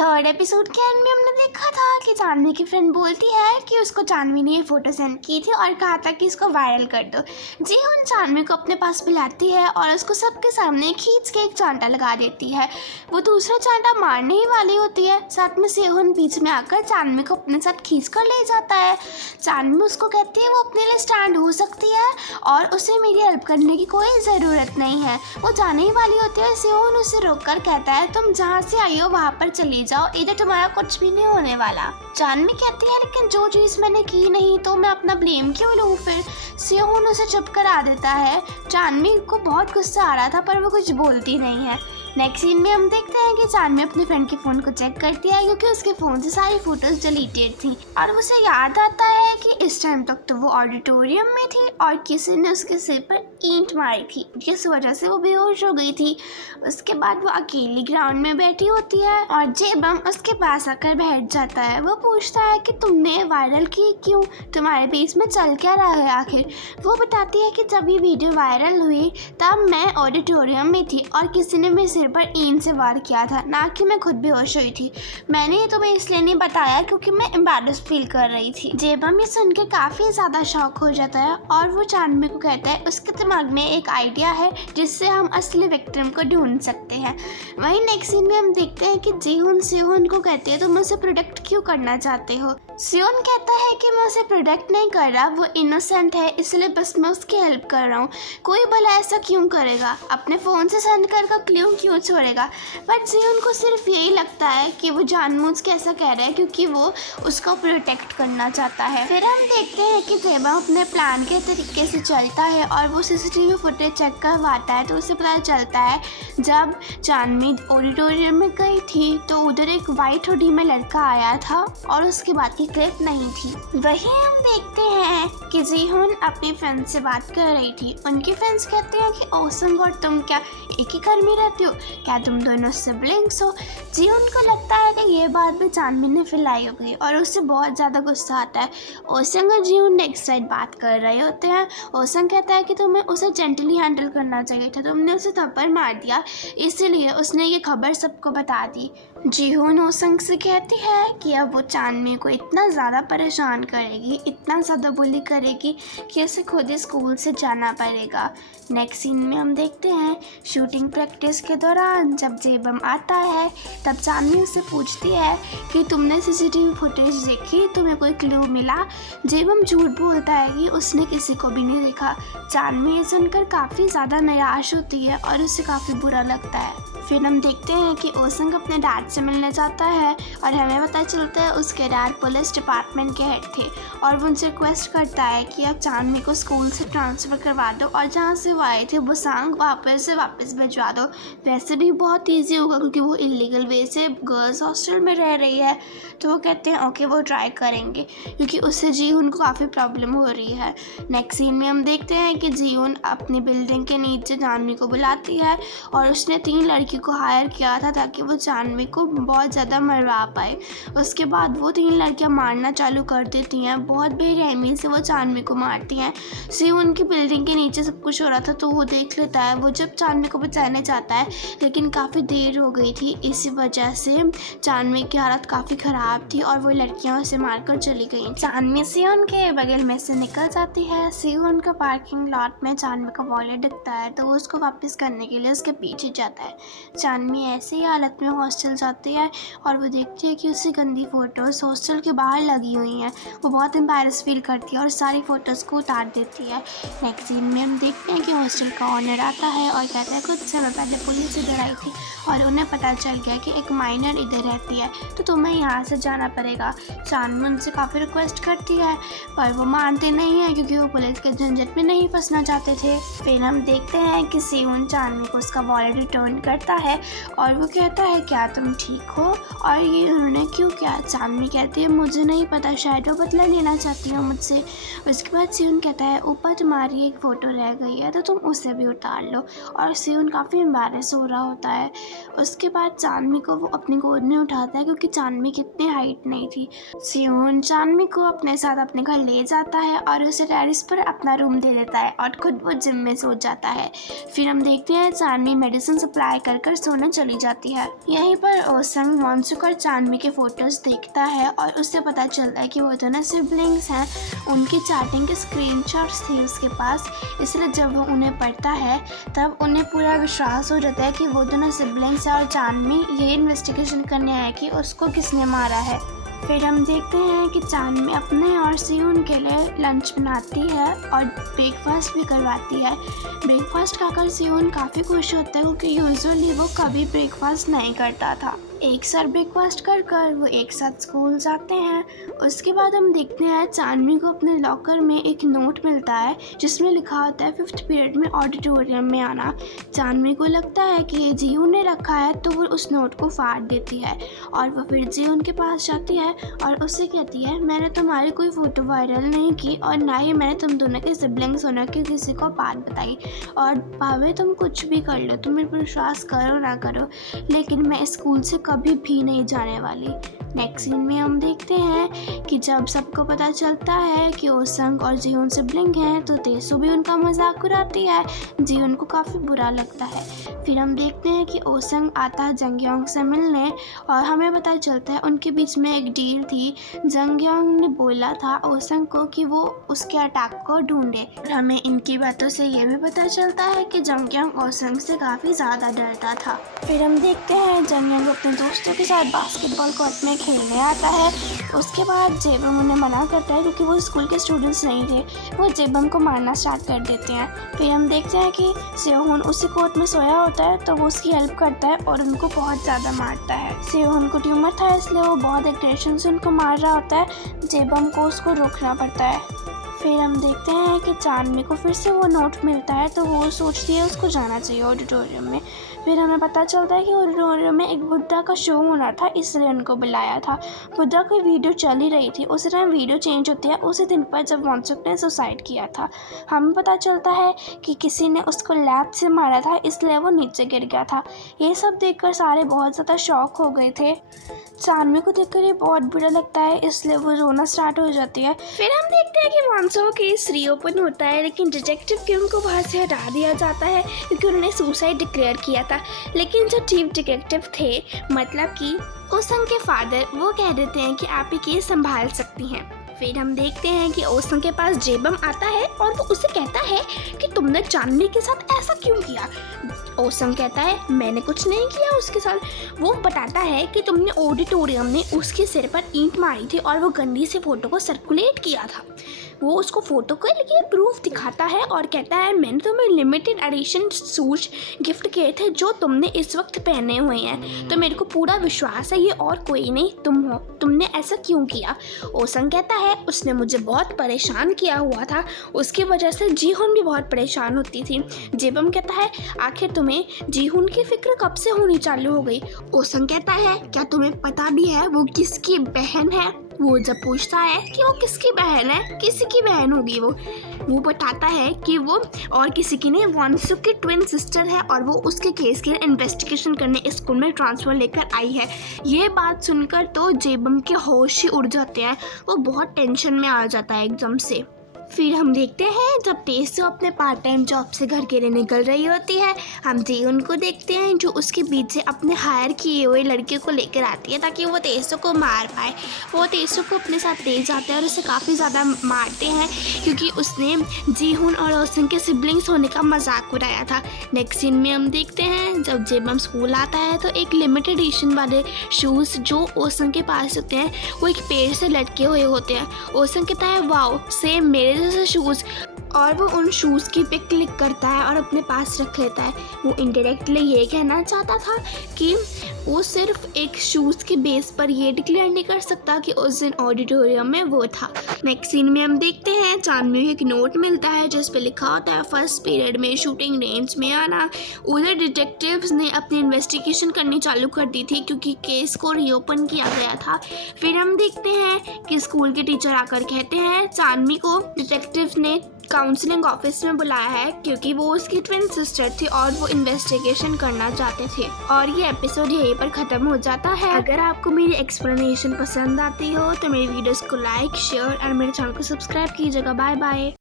Third episode के and में हमने देखा था कि जानवी की फ्रेंड बोलती है कि उसको जानवी ने ये फोटो सेंड की थी और कहा था कि इसको वायरल कर दो। जीहोन जानवी को अपने पास बुलाती है और उसको सबके सामने खींच के एक चांटा लगा देती है। वो दूसरा चांटा मारने ही वाली होती है, साथ में सेहोन बीच में आकर जानवी को अपने साथ खींच कर ले जाता है। जानवी उसको कहती है वो अपने लिए स्टैंड हो सकती है और उसे मेरी हेल्प करने की कोई ज़रूरत नहीं है। वो जाने ही वाली होती है, सेहोन उसे रोककर कहता है तुम जहाँ से आई हो वहाँ पर चली जाओ, इधर तुम्हारा कुछ भी नहीं होने वाला। जानवी कहती है लेकिन जो चीज़ मैंने की नहीं तो मैं अपना ब्लेम क्यों लूँ फिर। सेहोन उसे चुप करा देता है। जानवी को बहुत गुस्सा आ रहा था पर वो कुछ बोलती नहीं है। नेक्स्ट सीन में हम देखते हैं कि जानवी अपने फ्रेंड के फ़ोन को चेक करती है क्योंकि उसके फ़ोन से सारी फोटोज डिलीटेड थी और उसे याद आता है कि इस टाइम तक तो वो ऑडिटोरियम में थी और किसी ने उसके सिर पर ईंट मारी थी जिस वजह से वो बेहोश हो गई थी। उसके बाद वो अकेली ग्राउंड में बैठी होती है और जेबम उसके पास आकर बैठ जाता है। वो पूछता है कि तुमने वायरल की क्यों, तुम्हारे पेज में चल क्या रहा है आखिर। वो बताती है कि जब ये वीडियो वायरल हुई तब मैं ऑडिटोरियम में थी और किसी ने मेरे सिर पर ईंट से वार किया था, ना कि मैं खुद बेहोश हुई थी। मैंने तुम्हें इसलिए नहीं बताया क्योंकि मैं एम्बैरेस फील कर रही थी। जेबम ये सुन के काफ़ी ज़्यादा शॉक हो जाता है और वो जानवी को कहता है उसके दिमाग में एक आइडिया है जिससे हम असली विक्टिम को ढूंढ सकते हैं। वहीं नेक्स्ट सीन में हम देखते हैं कि जीहोन सेहोन को कहती है तुम उसे प्रोटेक्ट क्यों करना चाहते हो। सेहोन कहता है कि मैं उसे प्रोटेक्ट नहीं कर रहा, वो इनोसेंट है इसलिए बस मैं उसकी हेल्प कर रहा हूँ। कोई भला ऐसा क्यों करेगा, अपने फ़ोन से सेंड कर क्यों छोड़ेगा। बट जीहोन को सिर्फ यही लगता है कि वो जानबूझ के ऐसा कह रहा है क्योंकि वो उसको प्रोटेक्ट करना चाहता है। फिर हम देखते हैं कि जेबम अपने प्लान के तरीके से चलता है और वो सीसीटीवी फुटेज चेक करवाता है तो उसे पता चलता है जब जानवी ऑडिटोरियम में गई थी तो उधर एक वाइट हुडी में लड़का आया था और उसके बाद की क्लिप नहीं थी। वहीं हम देखते हैं कि जीहोन अपनी फ्रेंड से बात कर रही थी। उनके फ्रेंड्स कहते हैं कि ओसंग और तुम क्या एक ही घर में रहती हो, क्या तुम दोनों सिबलिंग्स हो। जीहोन को लगता है कि ये बात भी जानवी ने फैलाई हो गई और उससे बहुत ज़्यादा गुस्सा आता है। ओसंग और जीहोन नेक्स्ट साइड बात कर रहे होते हैं। ओसंग कहता है कि तुम्हें उसे जेंटली हैंडल करना चाहिए था, तुमने उसे थप्पड़ मार दिया इसीलिए उसने ये खबर सबको बता दी। जीहोन ओसंग से कहती है कि अब वो जानवी को इतना ज़्यादा परेशान करेगी, इतना ज़्यादा बुली करेगी कि उसे खुद ही स्कूल से जाना पड़ेगा। नेक्स्ट सीन में हम देखते हैं शूटिंग प्रैक्टिस के दौरान जब जेबम आता है तब जानवी उससे पूछती है कि तुमने सीसीटीवी फुटेज देखी, तुम्हें कोई क्लू मिला। जेबम झूठ बोलता है कि उसने किसी को भी नहीं देखा। जानवी ये सुनकर काफ़ी ज़्यादा निराश होती है और उसे काफ़ी बुरा लगता है। फिर हम देखते हैं कि ओसंग अपने डैड से मिलने जाता है और हमें पता चलता है उसके डैड पुलिस डिपार्टमेंट के हेड थे और वो उनसे रिक्वेस्ट करता है कि आप जानवी को स्कूल से ट्रांसफ़र करवा दो और जहाँ से वो आए थे वो सांग वापस भिजवा दो। वैसे भी बहुत ईजी होगा क्योंकि वो इलीगल वे से गर्ल्स हॉस्टल में रह रही है। तो वो कहते हैं ओके वो ट्राई करेंगे क्योंकि उससे जीहोन को काफ़ी प्रॉब्लम हो रही है। नेक्स्ट सीन में हम देखते हैं कि जीहोन अपनी बिल्डिंग के नीचे जानवी को बुलाती है और उसने 3 लड़की को हायर किया था ताकि वो जानवी को बहुत ज़्यादा मरवा पाए। उसके बाद वो 3 लड़कियां मारना चालू कर देती हैं, बहुत बेरहमी से वो जानवी को मारती हैं। जीहोन की बिल्डिंग के नीचे सब कुछ हो रहा था तो वो देख लेता है। वो जब जानवी को बचाने जाता है लेकिन काफ़ी देर हो गई थी, इसी वजह से जानवी की हालत काफ़ी ख़राब थी और वो लड़कियां उसे मारकर चली गई। जानवी सेहोन के बगल में से निकल जाती है। सेहोन का पार्किंग लॉट में जानवी का वॉलेट दिखता है तो वो उसको वापस करने के लिए उसके पीछे जाता है। जानवी ऐसे ही हालत में हॉस्टल जाती है और वो देखती है कि उसकी गंदी फ़ोटोज़ हॉस्टल के बाहर लगी हुई हैं। वो बहुत एम्बैरेस फील करती है और सारी फ़ोटोज़ को उतार देती है। नेक्स्ट सीन में हम देखते हैं कि हॉस्टल का ऑनर आता है और कहता है कुछ समय पहले पुलिस इधर आई थी और उन्हें पता चल गया कि एक माइनर इधर रहती है तो तुम्हें यहाँ से जाना पड़ेगा। जानवी उनसे काफ़ी रिक्वेस्ट करती है पर वो मानते नहीं हैं क्योंकि वो पुलिस के झंझट में नहीं फंसना चाहते थे। फिर हम देखते हैं कि सेहोन जानवी को उसका वॉलेट रिटर्न करता है और वो कहता है क्या तुम ठीक हो और ये उन्होंने क्यों किया। जानवी कहती है मुझे नहीं पता, शायद वो बदला लेना चाहती हो मुझसे। उसके बाद सेहोन कहता है ऊपर तुम्हारी एक फ़ोटो रह गई है तो तुम उसे भी उतार लो और सेहोन काफ़ी एम्बैरेस हो रहा होता है। उसके बाद जानवी को वो अपनी गोद में उठाता है क्योंकि जानवी की इतनी हाइट नहीं थी। सेहोन जानवी को अपने साथ अपने घर ले जाता है और उसे टेरेस पर अपना रूम दे देता है और खुद वो जिम में सो जाता है। फिर हम देखते हैं जानवी मेडिसिन सप्लाई कर सोने चली जाती है। यहीं पर ओसंग वॉन्सुक और चांदनी के फ़ोटोज़ देखता है और उससे पता चलता है कि वो दोनों सिबलिंग्स हैं। उनकी चैटिंग के स्क्रीनशॉट्स थे उसके पास, इसलिए जब वो उन्हें पढ़ता है तब उन्हें पूरा विश्वास हो जाता है कि वो दोनों सिबलिंग्स हैं और चांदनी ये इन्वेस्टिगेशन करने आया कि उसको किसने मारा है। फिर हम देखते हैं कि चांदनी अपने और सियोन के लिए लंच बनाती है और ब्रेकफास्ट भी करवाती है। ब्रेकफास्ट खाकर सियोन काफ़ी खुश होता है क्योंकि यूजुअली वो कभी ब्रेकफास्ट नहीं करता था। एक साथ ब्रेकफास्ट कर कर वो एक साथ स्कूल जाते हैं। उसके बाद हम देखते हैं चांदनी को अपने लॉकर में एक नोट मिलता है जिसमें लिखा होता है 5th पीरियड में ऑडिटोरियम में आना। चांदनी को लगता है कि जीहून ने रखा है तो वो उस नोट को फाड़ देती है और वो फिर जीहून के पास जाती है और उससे कहती है, मैंने तुम्हारी कोई फ़ोटो वायरल नहीं की और ना ही मैंने तुम दोनों के सिबलिंग्स होने की किसी को बात बताई, और भावे तुम कुछ भी कर लो, तुम मेरे पर विश्वास करो ना करो, लेकिन मैं स्कूल से कभी भी नहीं जाने वाली। नेक्स्ट सीन में हम देखते हैं कि जब सबको पता चलता है कि ओसंग और जीहून सिबलिंग हैं तो तेसू भी उनका मजाक उड़ाती है। जीहून को काफ़ी बुरा लगता है। फिर हम देखते हैं कि ओसंग आता है जंगयोंग से मिलने और हमें पता चलता है उनके बीच में एक डील थी। जंगयोंग ने बोला था ओसंग को कि वो उसके अटैक को ढूंढे। हमें इनकी बातों से ये भी पता चलता है कि जंगयोंग ओसंग से काफ़ी ज़्यादा डरता था। फिर हम देखते हैं जंगयोंग अपने दोस्तों के साथ बास्केटबॉल कोर्ट में खेलने आता है। उसके बाद जेबम उन्हें मना करता है क्योंकि वो स्कूल के स्टूडेंट्स नहीं थे। वो जेबम को मारना स्टार्ट कर देते हैं। फिर हम देखते हैं कि सेहोन उसी कोर्ट में सोया होता है तो वो उसकी हेल्प करता है और उनको बहुत ज़्यादा मारता है। सेहोन को ट्यूमर था इसलिए वो बहुत एग्रेशन से उनको मार रहा होता है। जेबम को उसको रोकना पड़ता है। फिर हम देखते हैं कि चांदनी को फिर से वो नोट मिलता है तो वो सोचती है उसको जाना चाहिए ऑडिटोरियम में। फिर हमें पता चलता है कि ऑडिटोरियम में एक बुद्धा का शो होना था इसलिए उनको बुलाया था। बुद्धा की वीडियो चल ही रही थी, उसी टाइम वीडियो चेंज होती है उसी दिन पर जब वॉन्सुक ने सुसाइड किया था। हमें पता चलता है कि किसी ने उसको लैब से मारा था इसलिए वो नीचे गिर गया था। ये सब देखकर सारे बहुत ज़्यादा शॉक हो गए थे। चांदनी को देखकर ये बहुत बुरा लगता है इसलिए वो रोना स्टार्ट हो जाती है। फिर हम देखते हैं कि वॉन्सुक केस रीओपन होता है लेकिन डिटेक्टिव किम को वहाँ से हटा दिया जाता है क्योंकि उन्होंने सुसाइड डिक्लेयर किया था। लेकिन जो चीफ डिटेक्टिव थे, मतलब कि ओसंग के फादर, वो कह देते हैं कि आप ये केस संभाल सकती हैं। फिर हम देखते हैं कि ओसंग के पास जेबम आता है और वो उसे कहता है कि तुमने चांदनी के साथ ऐसा क्यों किया। ओसंग कहता है मैंने कुछ नहीं किया उसके साथ। वो बताता है कि तुमने ऑडिटोरियम में उसके सिर पर ईंट मारी थी और वो गंदी से फ़ोटो को सर्कुलेट किया था। वो उसको फ़ोटो के लिए प्रूफ दिखाता है और कहता है मैंने तुम्हें लिमिटेड एडिशन शूज गिफ्ट किए थे जो तुमने इस वक्त पहने हुए हैं, तो मेरे को पूरा विश्वास है ये और कोई नहीं तुम हो, तुमने ऐसा क्यों किया। ओसंग कहता है उसने मुझे बहुत परेशान किया हुआ था, उसकी वजह से जीहून भी बहुत परेशान होती थी। जेबम कहता है आखिर तुम्हें जीहून की फिक्र कब से होनी चालू हो गई। ओसंग कहता है क्या तुम्हें पता भी है वो किसकी बहन है। वो जब पूछता है कि वो किसकी बहन है, किसी की बहन होगी वो बताता है कि वो और किसी की नहीं, वॉन्सुक की ट्विन सिस्टर है और वो उसके केस के इन्वेस्टिगेशन करने स्कूल में ट्रांसफ़र लेकर आई है। ये बात सुनकर तो जेबम के होश ही उड़ जाते हैं, वो बहुत टेंशन में आ जाता है एकदम से। फिर हम देखते हैं जब तेसू अपने पार्ट टाइम जॉब से घर के लिए निकल रही होती है, हम जीहून को देखते हैं जो उसके पीछे अपने हायर किए हुए लड़के को लेकर आती है ताकि वो तेसू को मार पाए। वो तेसू को अपने साथ ले जाते हैं और उसे काफ़ी ज़्यादा मारते हैं क्योंकि उसने जीहून और ओसंग के सिबलिंग्स होने का मजाक उड़ाया था। नेक्स्ट सीन में हम देखते हैं जब जेबम स्कूल आता है तो एक लिमिटेड एडिशन वाले शूज़ जो ओसंग के पास होते हैं वो एक पेड़ से लटके हुए होते हैं। ओसंग कहता है वाओ सेम मेरे जैसे शूज़, और वो उन शूज़ की पिक क्लिक करता है और अपने पास रख लेता है। वो इनडायरेक्टली ये कहना चाहता था कि वो सिर्फ एक शूज़ के बेस पर ये डिक्लेयर नहीं कर सकता कि उस दिन ऑडिटोरियम में वो था। नेक्स्ट सीन में हम देखते हैं चांदनी को एक नोट मिलता है जिस पे लिखा होता है 1st पीरियड में शूटिंग रेंज में आना। उधर डिटेक्टिव्स ने अपनी इन्वेस्टिगेशन करनी चालू कर दी थी क्योंकि केस को रीओपन किया गया था। फिर हम देखते हैं कि स्कूल के टीचर आकर कहते हैं चांदनी को डिटेक्टिव्स ने काउंसलिंग ऑफिस में बुलाया है क्योंकि वो उसकी ट्विन सिस्टर थी और वो इन्वेस्टिगेशन करना चाहते थे। और ये एपिसोड यहीं पर ख़त्म हो जाता है। अगर आपको मेरी एक्सप्लेनेशन पसंद आती हो तो मेरी वीडियोस को लाइक, शेयर और मेरे चैनल को सब्सक्राइब कीजिएगा। Bye bye.